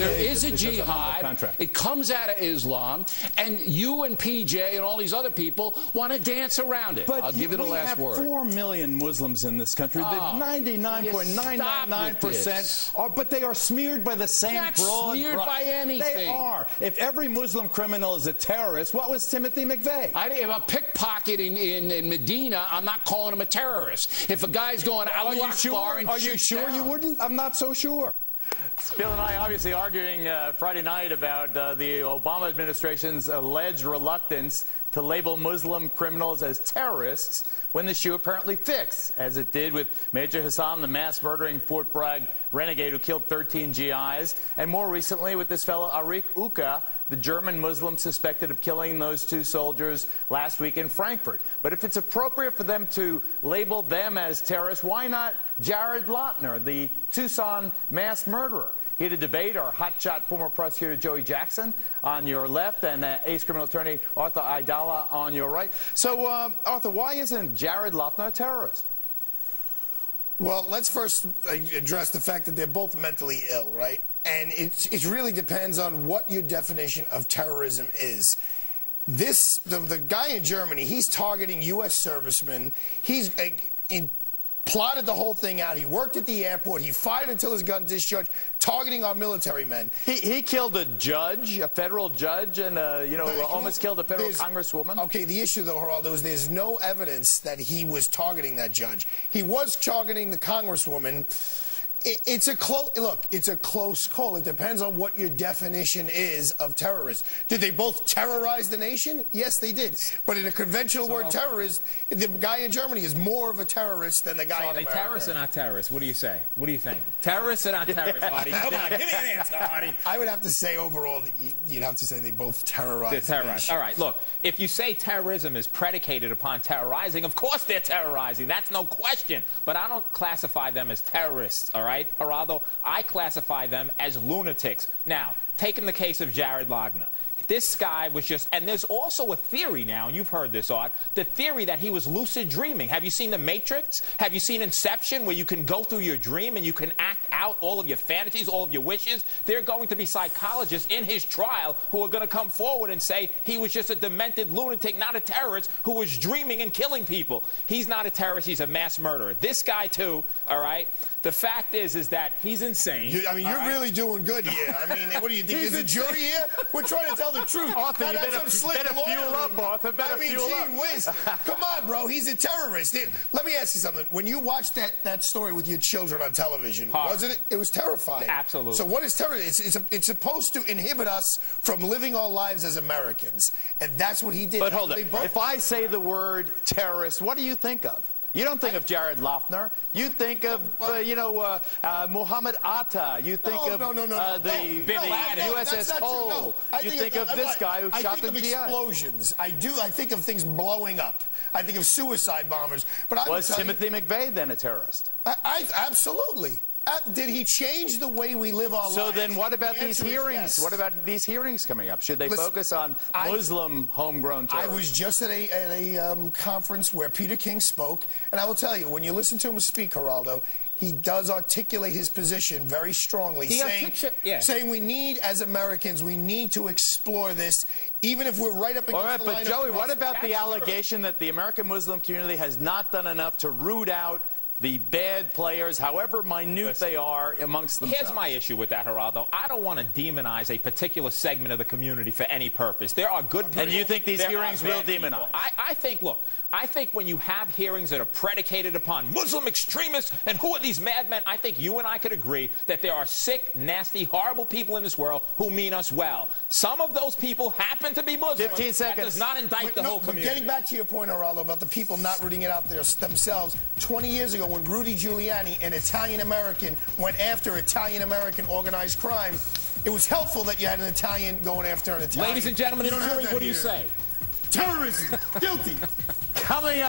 There is a jihad. It comes out of Islam, and you and PJ and all these other people want to dance around it. But I'll give you the last word. We have 4 million Muslims in this country. 99.999% are, but they are smeared by the same Not broad smeared brush. by anything. They are. If every Muslim criminal is a terrorist, what was Timothy McVeigh? If a pickpocket in Medina, I'm not calling him a terrorist. If a guy's going to Allahu Akbar and Are you sure you wouldn't? I'm not so sure. Bill and I obviously arguing Friday night about the Obama administration's alleged reluctance to label Muslim criminals as terrorists when the shoe apparently fits, as it did with Major Hassan, the mass-murdering Fort Bragg renegade who killed 13 GIs, and more recently with this fellow Arik Uka, the German Muslim suspected of killing those 2 soldiers last week in Frankfurt. But if it's appropriate for them to label them as terrorists, why not Jared Loughner, the Tucson mass murderer? Here to debate our hotshot former prosecutor Joey Jackson on your left and ace criminal attorney Arthur Aidala on your right. So, Arthur, why isn't Jared Loughner a terrorist? Well, let's first address the fact that they're both mentally ill, right? And it really depends on what your definition of terrorism is. The guy in Germany, he's targeting U.S. servicemen. He's plotted the whole thing out. He worked at the airport. He fired until his gun discharged, targeting our military men. He killed a judge, a federal judge, and almost killed a federal congresswoman. Okay, the issue, though, Geraldo, is there's no evidence that he was targeting that judge. He was targeting the congresswoman. It's a close call. It depends on what your definition is of terrorist. Did they both terrorize the nation? Yes, they did. But in a conventional word terrorist, the guy in Germany is more of a terrorist than the guy in America. Are they terrorists or not terrorists? What do you say? What do you think? Terrorists or not terrorists, Artie? Come on, give me an answer, Artie. I would have to say overall that you'd have to say they both terrorize the nation. All right, look, if you say terrorism is predicated upon terrorizing, of course they're terrorizing. That's no question. But I don't classify them as terrorists, all right? Geraldo, I classify them as lunatics. Now, taking the case of Jared Loughner, this guy was just, and there's also a theory now, and you've heard this, Art, the theory that he was lucid dreaming. Have you seen The Matrix? Have you seen Inception, where you can go through your dream and you can act out all of your fantasies, all of your wishes? There are going to be psychologists in his trial who are going to come forward and say he was just a demented lunatic, not a terrorist, who was dreaming and killing people. He's not a terrorist. He's a mass murderer. This guy, too, all right? The fact is that he's insane. You're really doing good here. I mean, what do you think? There's a jury here? We're trying to tell the truth. Arthur, you better fuel up, Arthur. Whiz. Come on, bro. He's a terrorist. Let me ask you something. When you watched that story with your children on television, wasn't it? It was terrifying. Absolutely. So what is terrorism? It's supposed to inhibit us from living our lives as Americans, and that's what he did. But hold on. If I say the word terrorist, what do you think of? You don't think of Jared Loughner. You think of, Muhammad Atta. You think of the USS Cole. You think of this guy who shot the GI. Explosions. I think of things blowing up. I think of suicide bombers. But was Timothy McVeigh then a terrorist? Absolutely. Did he change the way we live our lives? So then what about these hearings? Yes. What about these hearings coming up? Should they focus on Muslim homegrown terrorists? I was just at a conference where Peter King spoke, and I will tell you, when you listen to him speak, Geraldo, he does articulate his position very strongly, saying we need, as Americans, we need to explore this, even if we're right up against the line. But Joey, what about the allegation that the American Muslim community has not done enough to root out the bad players, however minute they are, amongst themselves? Here's my issue with that, Geraldo. I don't want to demonize a particular segment of the community for any purpose. There are good people. And you think these hearings will demonize? I think, look, I think when you have hearings that are predicated upon Muslim extremists and who are these madmen, I think you and I could agree that there are sick, nasty, horrible people in this world who mean us well. Some of those people happen to be Muslim. 15 seconds. That does not indict the whole community. Getting back to your point, Geraldo, about the people not rooting it out there themselves, 20 years ago when Rudy Giuliani, an Italian-American, went after Italian-American organized crime, it was helpful that you had an Italian going after an Italian. Ladies and gentlemen, in the jury, what do you say? Terrorism. Guilty. Coming up.